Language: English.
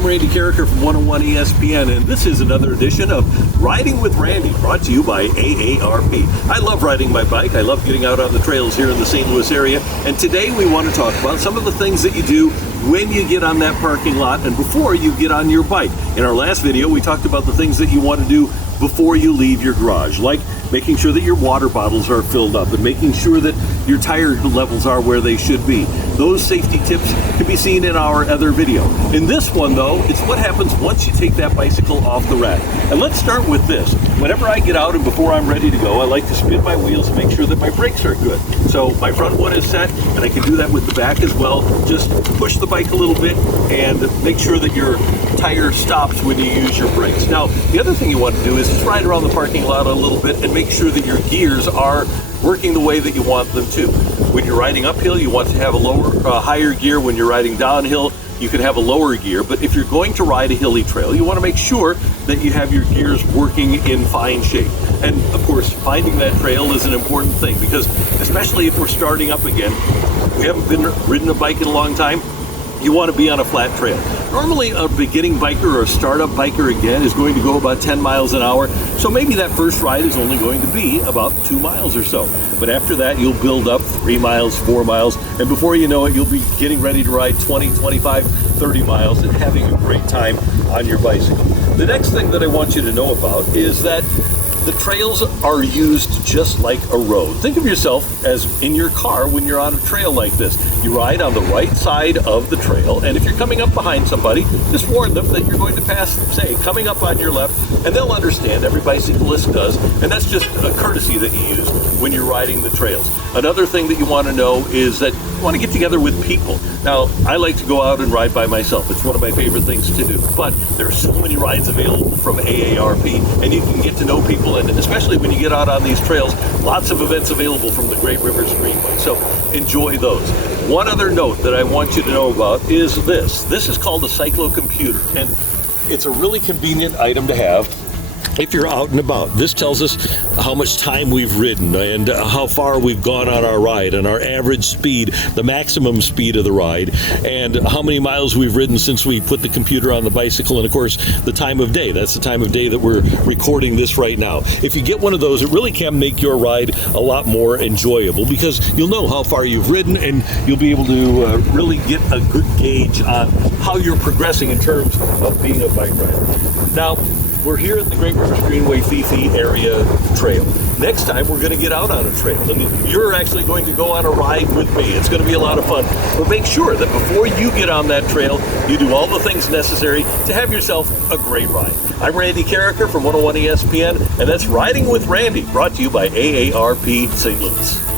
I'm Randy Carricker from 101 ESPN, and this is another edition of Riding with Randy, brought to you by AARP. I love riding my bike. I love getting out on the trails here in the St. Louis area, and today we want to talk about some of the things that you do when you get on that parking lot and before you get on your bike. In our last video, we talked about the things that you want to do before you leave your garage, like making sure that your water bottles are filled up and making sure that your tire levels are where they should be. Those safety tips can be seen in our other video. In this one, though, it's what happens once you take that bicycle off the rack. And let's start with this. Whenever I get out and before I'm ready to go, I like to spin my wheels and make sure that my brakes are good. So my front one is set, and I can do that with the back as well. Just push the bike a little bit and make sure that your tire stops when you use your brakes. Now, the other thing you want to do is just ride around the parking lot a little bit and make sure that your gears are working the way that you want them to. When you're riding uphill, you want to have a higher gear. When you're riding downhill, you can have a lower gear. But if you're going to ride a hilly trail, you want to make sure that you have your gears working in fine shape. And of course, finding that trail is an important thing, because especially if we're starting up again, we haven't ridden a bike in a long time, you want to be on a flat trail. Normally a beginning biker or a startup biker again is going to go about 10 miles an hour. So maybe that first ride is only going to be about 2 miles or so. But after that, you'll build up 3 miles, 4 miles, and before you know it, you'll be getting ready to ride 20, 25, 30 miles and having a great time on your bicycle. The next thing that I want you to know about is that the trails are used just like a road. Think of yourself as in your car when you're on a trail like this. You ride on the right side of the trail, and if you're coming up behind somebody, just warn them that you're going to pass, say, coming up on your left, and they'll understand. Every bicyclist does, and that's just a courtesy that you use when you're riding the trails. Another thing that you want to know is that you want to get together with people. Now, I like to go out and ride by myself. It's one of my favorite things to do, but there are so many rides available from AARP, and you can get to know people, and especially when you get out on these trails, lots of events available from the Great Rivers Greenway, so enjoy those. One other note that I want you to know about is this. This is called a Cyclocomputer, and it's a really convenient item to have if you're out and about. This tells us how much time we've ridden and how far we've gone on our ride, and our average speed, the maximum speed of the ride, and how many miles we've ridden since we put the computer on the bicycle, and of course the time of day. That's the time of day that we're recording this right now. If you get one of those, it really can make your ride a lot more enjoyable, because you'll know how far you've ridden, and you'll be able to really get a good gauge on how you're progressing in terms of being a bike rider. Now, we're here at the Great Rivers Greenway Fifi area trail. Next time, we're going to get out on a trail, and you're actually going to go on a ride with me. It's going to be a lot of fun. But make sure that before you get on that trail, you do all the things necessary to have yourself a great ride. I'm Randy Carricker from 101 ESPN, and that's Riding with Randy, brought to you by AARP St. Louis.